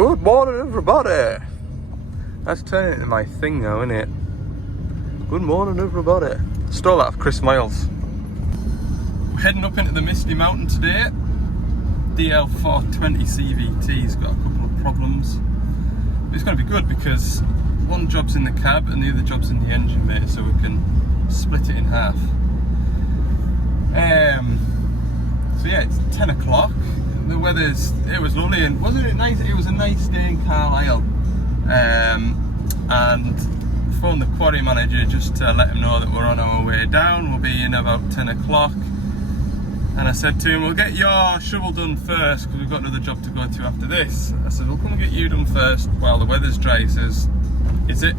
Good morning, everybody. That's turning into my thing now, isn't it? Good morning, everybody. Stole that off Chris Miles. We're heading up into the Misty Mountain today. DL420CVT's got a couple of problems. But it's going to be good because one job's in the cab and the other job's in the engine bay, so we can split it in half. So yeah, it's 10 o'clock. The weather's, it was lovely, and wasn't it nice? It was a nice day in Carlisle. And phoned the quarry manager just to let him know that we're on our way down. We'll be in about 10 o'clock. And I said to him, we'll get your shovel done first because we've got another job to go to after this. I said, we'll come and get you done first while the weather's dry. He says, is it?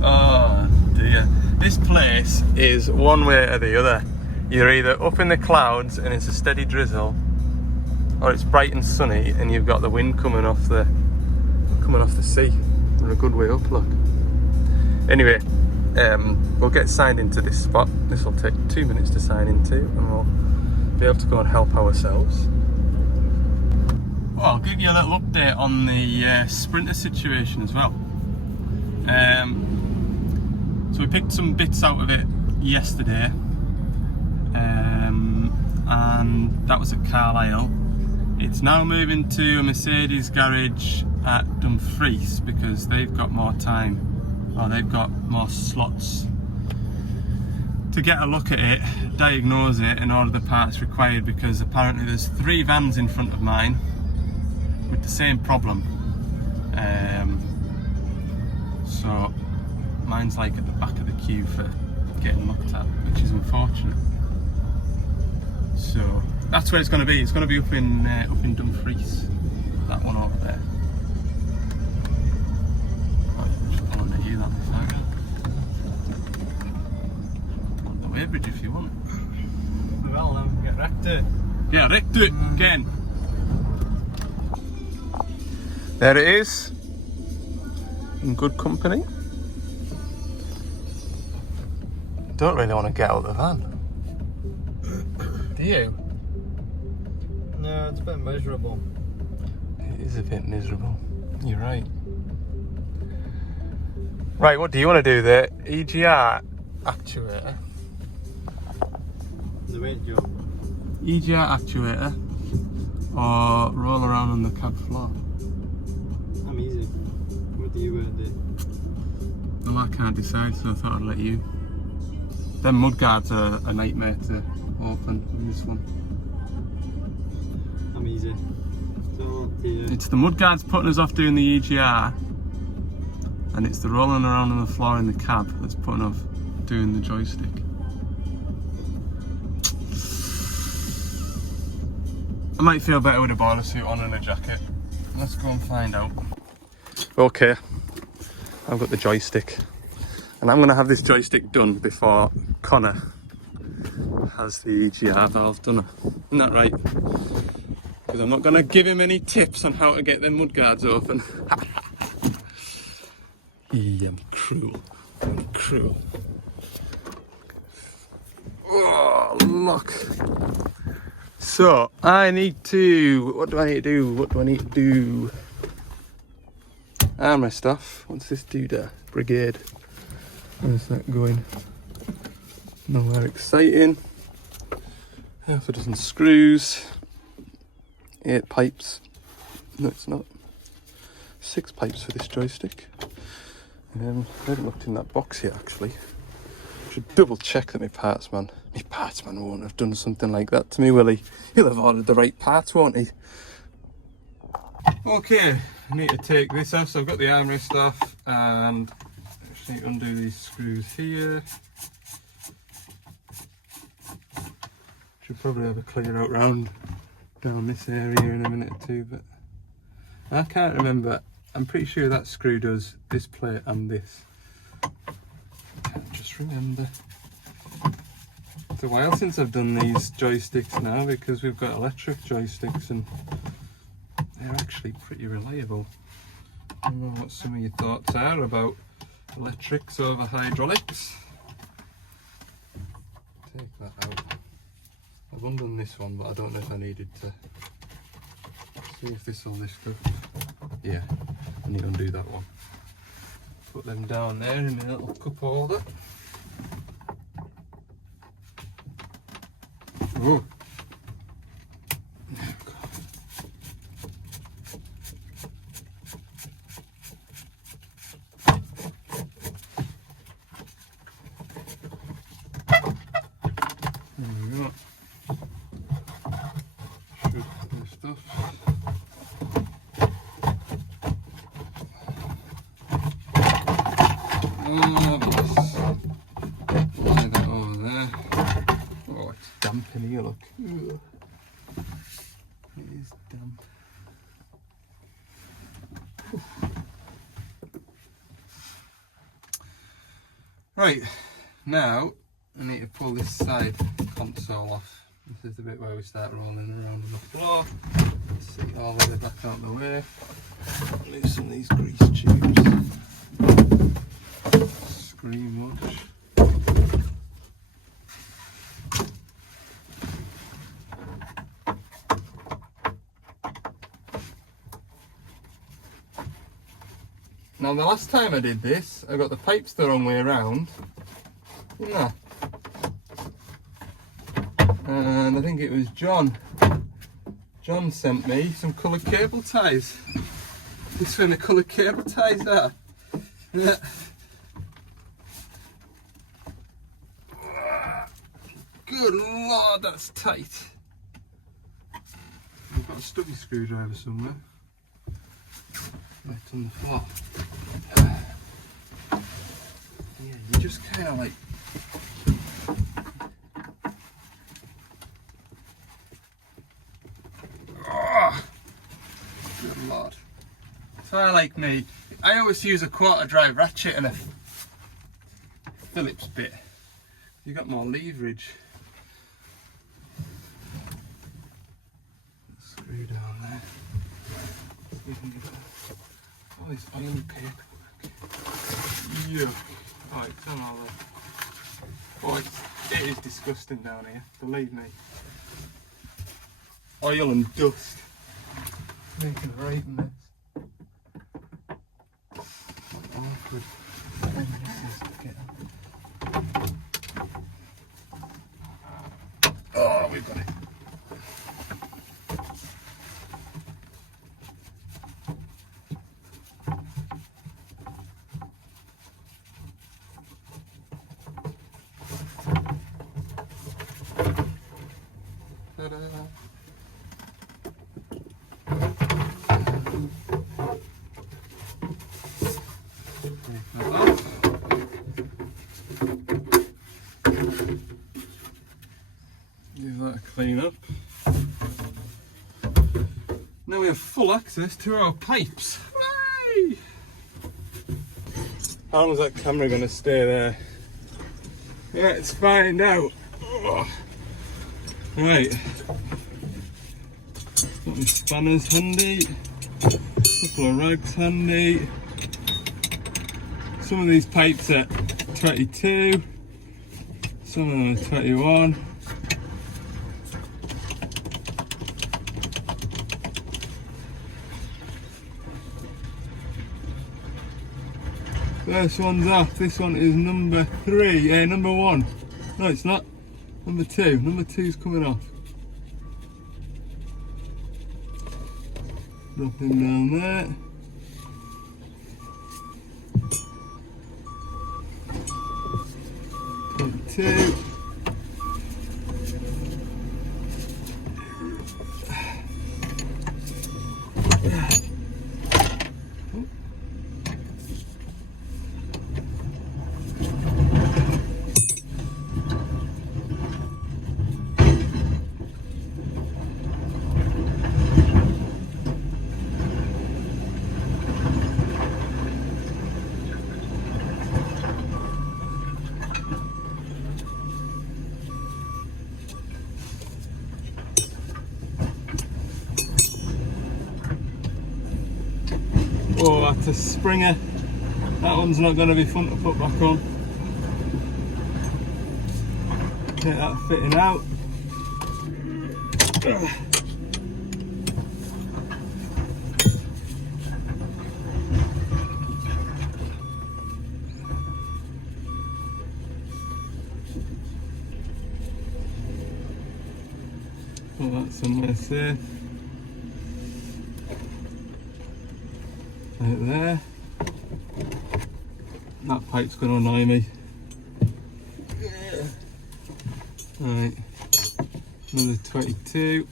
Oh dear. This place is one way or the other. You're either up in the clouds and it's a steady drizzle, or it's bright and sunny and you've got the wind coming off the sea. We're a good way up, look. Anyway, we'll get signed into this spot. This will take 2 minutes to sign into, and we'll be able to go and help ourselves. Well, I'll give you a little update on the Sprinter situation as well. So we picked some bits out of it yesterday, and that was at Carlisle. It's now moving to a Mercedes garage at Dumfries because they've got more time, or they've got more slots to get a look at it, diagnose it, and order the parts required, because apparently there's 3 vans in front of mine with the same problem. So mine's like at the back of the queue for getting looked at, which is unfortunate. So that's where it's going to be. It's going to be up in Dumfries. That one over there. Oh, just pulling at you that way. On the weighbridge if you want. Well, get wrecked it. Yeah, wrecked it again. There it is. In good company. Don't really want to get out of the van. Do you? No, it's a bit miserable. It is a bit miserable. You're right. Right, what do you want to do there? EGR actuator. The weight job. EGR actuator or roll around on the cab floor? I'm easy. What do you want to do? Well, I can't decide, so I thought I'd let you. Them mudguards are a nightmare to open in this one. I'm easy. So, it's the mudguards putting us off doing the EGR, and it's the rolling around on the floor in the cab that's putting off doing the joystick. I might feel better with a boiler suit on and a jacket. Let's go and find out. Okay, I've got the joystick, and I'm going to have this joystick done before Connor has the EGR valve done. Isn't that right? Because I'm not going to give him any tips on how to get them mudguards open. I'm cruel. I'm cruel. Oh, look. So, I need to... What do I need to do? What do I need to do? Armrest off. What's this do there? Brigade. Where's that going? Nowhere exciting. Half a dozen screws. 8 pipes. No, it's not. 6 pipes for this joystick. I haven't looked in that box yet, actually. Should double check that my parts man won't have done something like that to me, will he? He'll have ordered the right parts, won't he? Okay, I need to take this off. So I've got the armrest off, and I just need to undo these screws here. Should probably have a clear out round down this area in a minute or two, but I can't remember. I'm pretty sure that screw does this plate and this. I can't just remember. It's a while since I've done these joysticks now, because we've got electric joysticks and they're actually pretty reliable. I don't know what some of your thoughts are about electrics over hydraulics. Take that out. I've undone this one, but I don't know if I needed to See if this will lift up. Yeah, I need to undo that one. Put them down there in a little cup holder. Oh. Look. Ugh. It is damp. Right, now I need to pull this side console off. This is the bit where we start rolling around on the floor. Let's see all of it back out of the way. Loosen these grease tubes. Screen wash. Now the last time I did this, I got the pipes the wrong way around, didn't I? And I think it was John. John sent me some coloured cable ties. This is where the coloured cable ties are. Good lord, that's tight. I've got a stubby screwdriver somewhere. Right on the floor. Yeah, you just kind of like. Oh, good lord. So I always use a quarter drive ratchet and a Phillips bit. You got more leverage. Screw down there. We can get all this oily paperwork. Yuck. Oh, it's on all that. Oh, it is disgusting down here, believe me. Oil and dust. Making a right mess. Awkward. Oh, we've got it. Give that a clean up. Now we have full access to our pipes. Hooray! How long is that camera going to stay there? Let's find out. Right. Got my spanners handy. Couple of rags handy. Some of these pipes are 22. Some of them are 21. First one's off. This one is number 3. Number 1. No, it's not. Number 2. Number 2's coming off. Drop him down there. Put 2. Oh, that's a Springer. That one's not going to be fun to put back on. Take that fitting out. it somewhere safe. Right there. That pipe's going to annoy me. Right, another 22.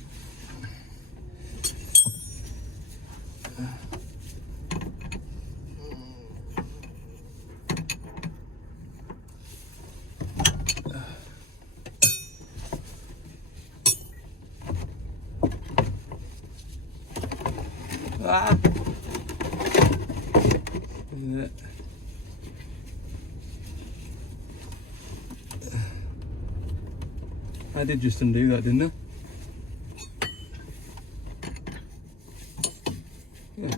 Ah. I did just undo that, didn't I? Yeah.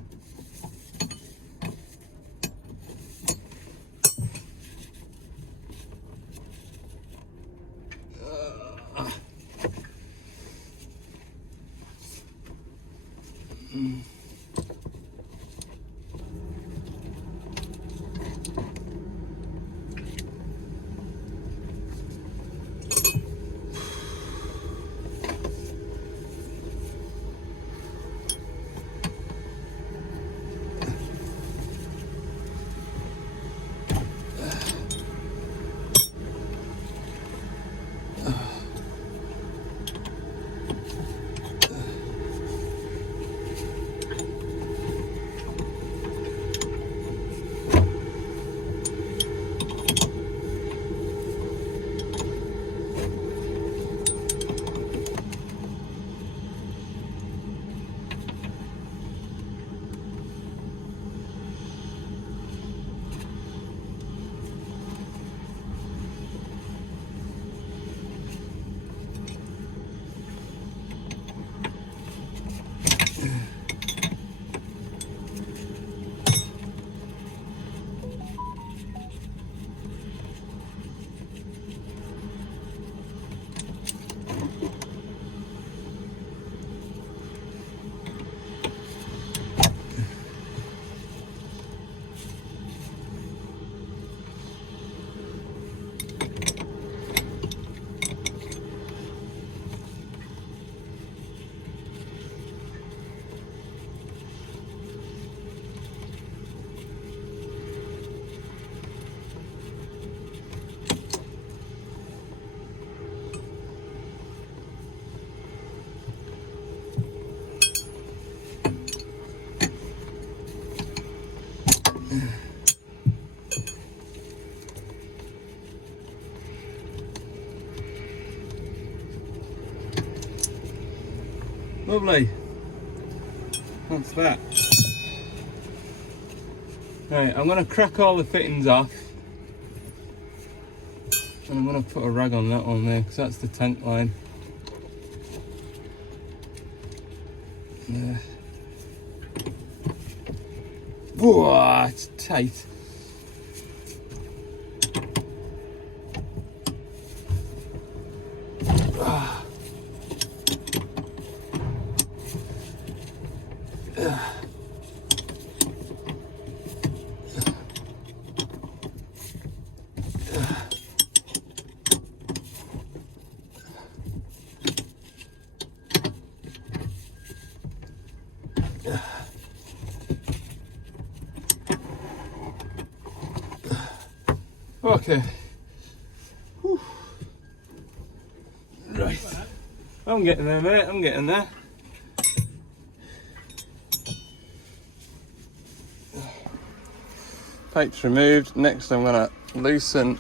Lovely. That's that. Right, I'm going to crack all the fittings off. And I'm going to put a rag on that one there, because that's the tank line. There. Whoa, it's tight. Okay. Whew. Right. I'm getting there, mate. I'm getting there. Pipe's removed. Next I'm going to loosen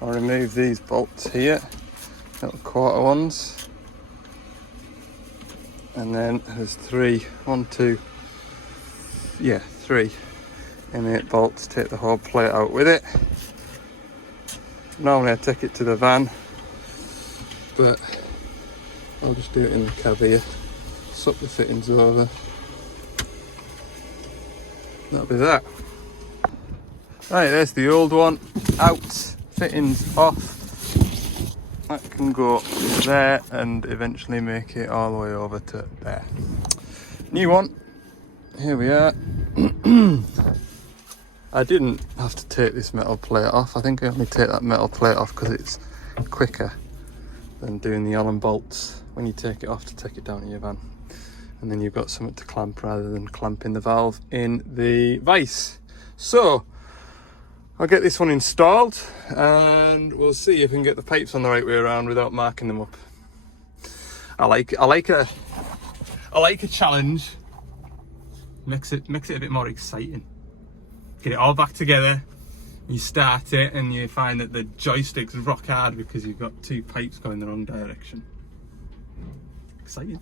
or remove these bolts here. Little quarter ones. And then there's three. 1, 2. Yeah, 3 M8 bolts. Take the whole plate out with it. Normally I take it to the van, but I'll just do it in the cab here. Suck the fittings over. That'll be that. Right, there's the old one out, fittings off. That can go there and eventually make it all the way over to there. New one, here we are. I didn't have to take this metal plate off. I think I only take that metal plate off because it's quicker than doing the Allen bolts when you take it off to take it down to your van. And then you've got something to clamp rather than clamping the valve in the vise. So I'll get this one installed and we'll see if we can get the pipes on the right way around without marking them up. I like a challenge. Makes it a bit more exciting. Get it all back together. You start it and you find that the joystick's rock hard because you've got two pipes going the wrong direction. Exciting.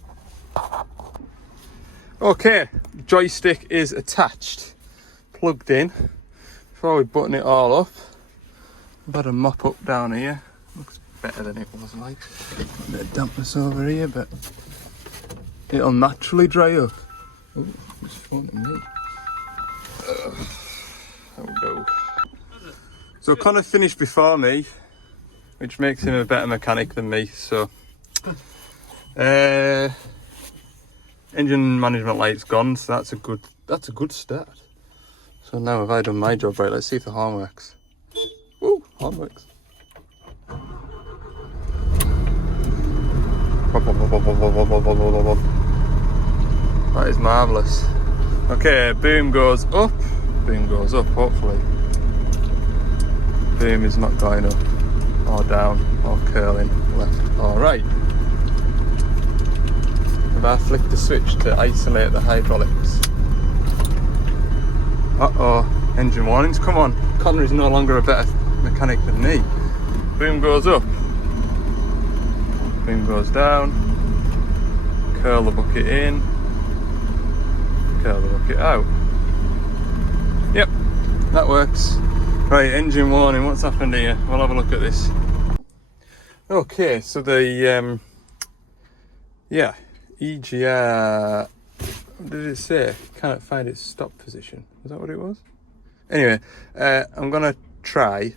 Okay, joystick is attached, plugged in. Before we button it all up, I've had a mop up down here. Looks better than it was like. A bit of dampness over here, but it'll naturally dry up. Oh, it's fun to me. There we go. So Connor finished before me, which makes him a better mechanic than me. So engine management light's gone, so that's a good start. So now have I done my job right? Let's see if the horn works. Woo, horn works. That is marvellous. Okay, boom goes up, hopefully. Boom is not going up, or down, or curling left or right. Have I flicked the switch to isolate the hydraulics? Uh-oh, engine warnings, come on. Connor is no longer a better mechanic than me. Boom goes up. Boom goes down. Curl the bucket in. Curl the bucket out. Yep, that works. Right, engine warning, what's happened here? We'll have a look at this. Okay, so the, EGR, what did it say? Can't find its stop position. Is that what it was? Anyway, I'm gonna try.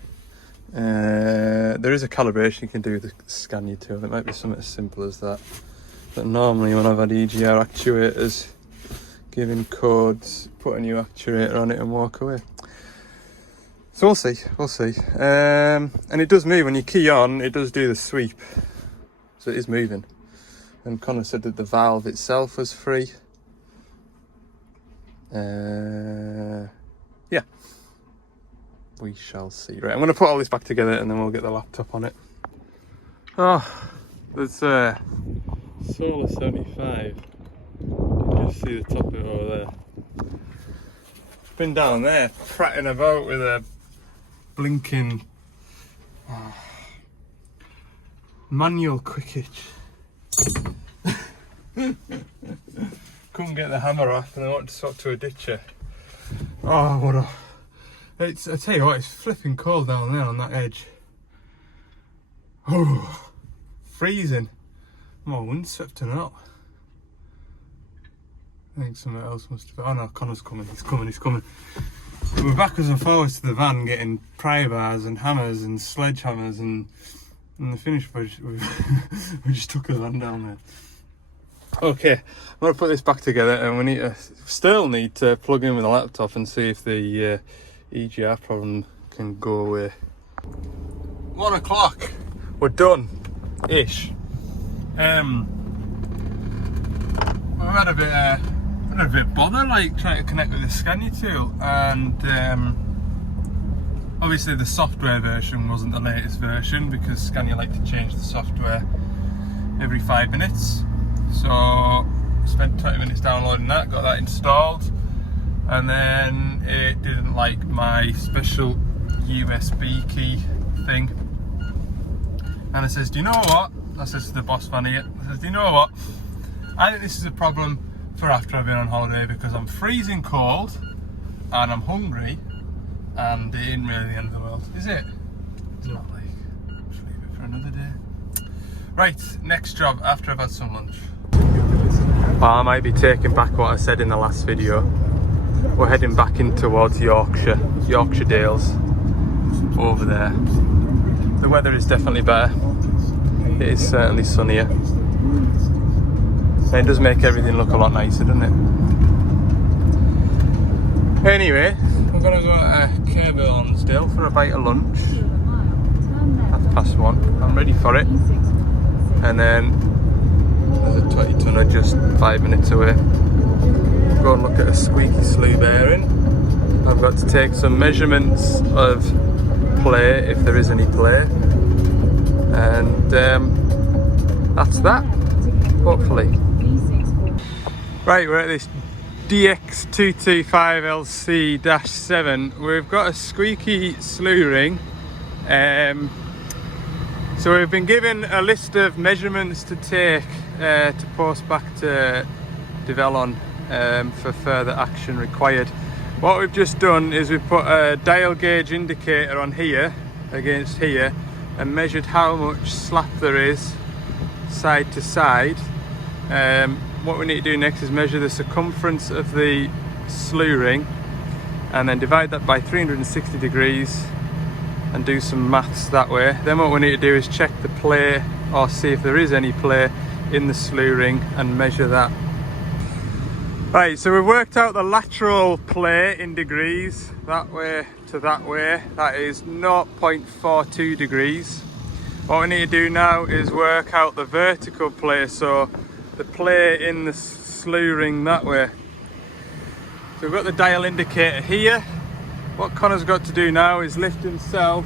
There is a calibration you can do with the Scania tool. It might be something as simple as that. But normally when I've had EGR actuators, giving codes, put a new actuator on it and walk away. So we'll see. And it does move. When you key on, it does do the sweep. So it is moving. And Connor said that the valve itself was free. Yeah, we shall see. Right, I'm going to put all this back together and then we'll get the laptop on it. Oh, there's Solar 75. You can just see the top of it over there. Been down there prattling about with a blinking manual quick hitch. Couldn't get the hammer off and I wanted to swap to a ditcher. Oh, what a... I tell you what, it's flipping cold down there on that edge. Oh, freezing. More windswept or not. I think something else must have... Oh no, Connor's coming, he's coming. We're backwards and forwards to the van getting pry bars and hammers and sledgehammers and the finish we just took the van down there. Okay, I'm going to put this back together and we still need to plug in with the laptop and see if the EGR problem can go away. 1 o'clock, we're done-ish. I've had a bit of bother like trying to connect with the Scania tool, and obviously the software version wasn't the latest version because Scania like to change the software every 5 minutes. So spent 20 minutes downloading that, got that installed, and then it didn't like my special USB key thing. And it says, do you know what? I says to the boss van here, I says, do you know what? I think this is a problem for after I've been on holiday because I'm freezing cold and I'm hungry and it ain't really the end of the world, is it? It's not like, just leave it for another day. Right, next job after I've had some lunch. Well, I might be taking back what I said in the last video. We're heading back in towards Yorkshire Dales, over there. The weather is definitely better. It is certainly sunnier. And it does make everything look a lot nicer, doesn't it? Anyway, we're going to go to Kirby-Lonsdale for a bite of lunch. 1:30. I'm ready for it. And then There's a 20 tonner just 5 minutes away. Go and look at a squeaky slew bearing. I've got to take some measurements of play, if there is any play. And that's that, hopefully. Right, we're at this DX225LC-7. We've got a squeaky slew ring. So we've been given a list of measurements to take to post back to Devellon for further action required. What we've just done is we've put a dial gauge indicator on here against here and measured how much slap there is side to side. What we need to do next is measure the circumference of the slew ring and then divide that by 360 degrees and do some maths that way. Then what we need to do is check the play or see if there is any play in the slew ring and measure that. Right, so we've worked out the lateral play in degrees, that way to that way. That is 0.42 degrees. What we need to do now is work out the vertical play, so the play in the slew ring that way. So we've got the dial indicator here. What Connor's got to do now is lift himself.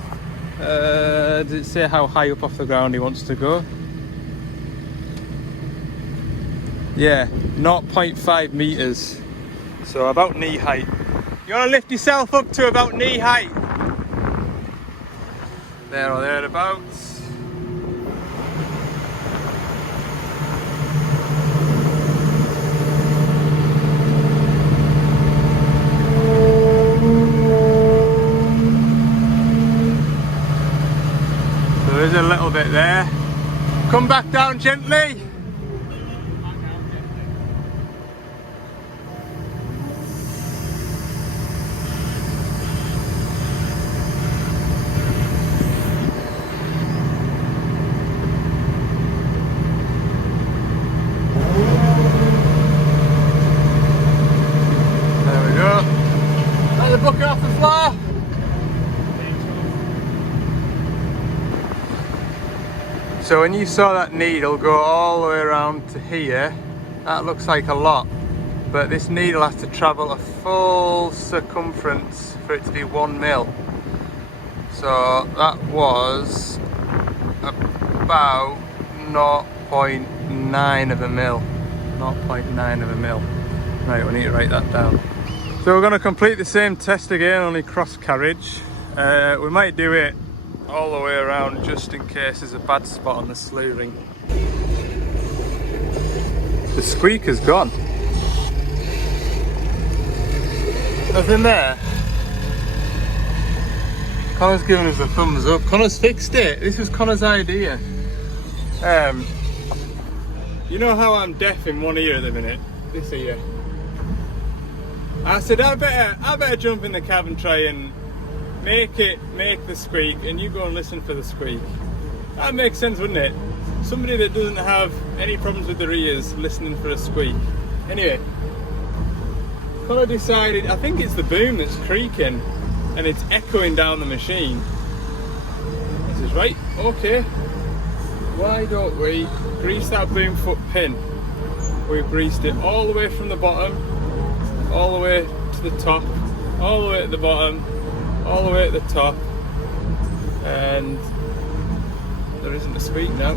Does it say how high up off the ground he wants to go? Yeah, 0.5 meters. So about knee height. You want to lift yourself up to about knee height. There or thereabouts. There's a little bit there. Come back down gently. There we go. Let the bucket off the floor. So when you saw that needle go all the way around to here, that looks like a lot, but this needle has to travel a full circumference for it to be 1 mil. So that was about 0.9 of a mil. 0.9 of a mil. Right, we need to write that down. So we're going to complete the same test again, only cross carriage. We might do it all the way around just in case there's a bad spot on the slew ring. The squeak has gone. Nothing there. Connor's giving us a thumbs up. Connor's fixed it. This was Connor's idea. You know how I'm deaf in one ear at the minute? This ear. I said I better jump in the cab and try and make the squeak, and you go and listen for the squeak. That makes sense, wouldn't it? Somebody that doesn't have any problems with their ears listening for a squeak. Anyway, Connor decided, I think it's the boom that's creaking and it's echoing down the machine. He says, right, okay, why don't we grease that boom foot pin? We've greased it all the way from the bottom, all the way to the top, all the way at the bottom, all the way at the top, and there isn't a squeak now.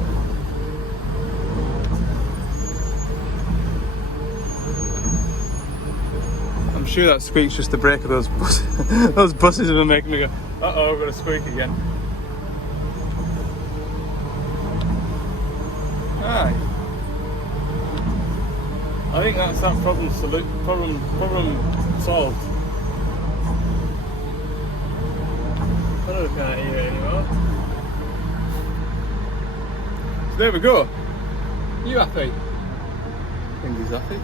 I'm sure that squeak's just the brake of those buses. Those buses are making me go, uh-oh, I've got a squeak again. Aye. I think that's that problem solved. I can't hear it anymore. So there we go. Are you happy? I think he's happy.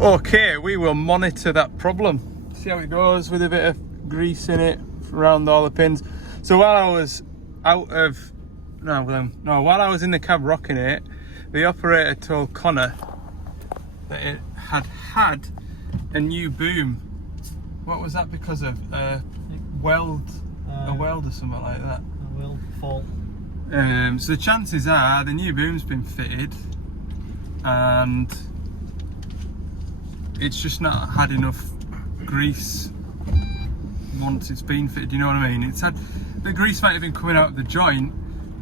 Okay, we will monitor that problem. See how it goes with a bit of grease in it around all the pins. So while I was while I was in the cab rocking it, the operator told Connor that it had a new boom. What was that because of? A weld or something like that. will fall. So the chances are the new boom's been fitted and it's just not had enough grease once it's been fitted, you know what I mean? It's had, the grease might have been coming out of the joint,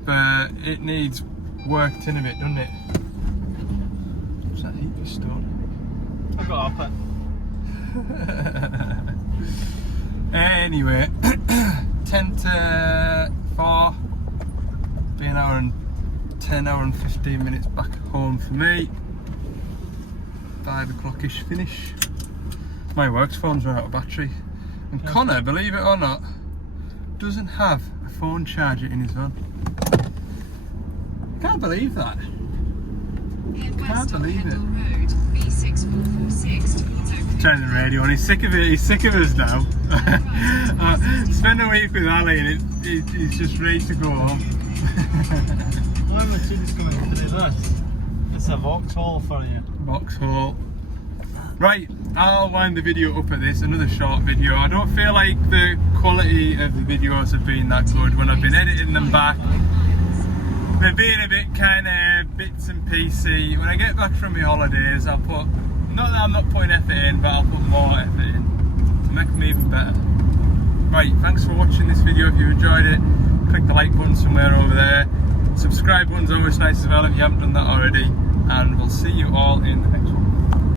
but it needs worked in a bit, doesn't it? What's that heat stone? I got up it. Anyway, 10 to 4, be an hour and 15 minutes back home for me. 5 o'clock-ish finish. My works phone's run out of battery. And Connor, believe it or not, doesn't have a phone charger in his van. Can't believe that. Can't believe it. Turn the radio on. He's sick of it. He's sick of us now. Spend a week with Ali and he's just ready to go home. Why am I just going to do this? It's a Vauxhall for you. Vauxhall. Right, I'll wind the video up at this, another short video. I don't feel like the quality of the videos have been that good when I've been editing them back. They're being a bit kind of bits and piecey. When I get back from my holidays, I'll put, not that I'm not putting effort in, but I'll put more effort in to make them even better. Right, thanks for watching this video. If you enjoyed it, click the like button somewhere over there. Subscribe button's always nice as well if you haven't done that already. And we'll see you all in the next one.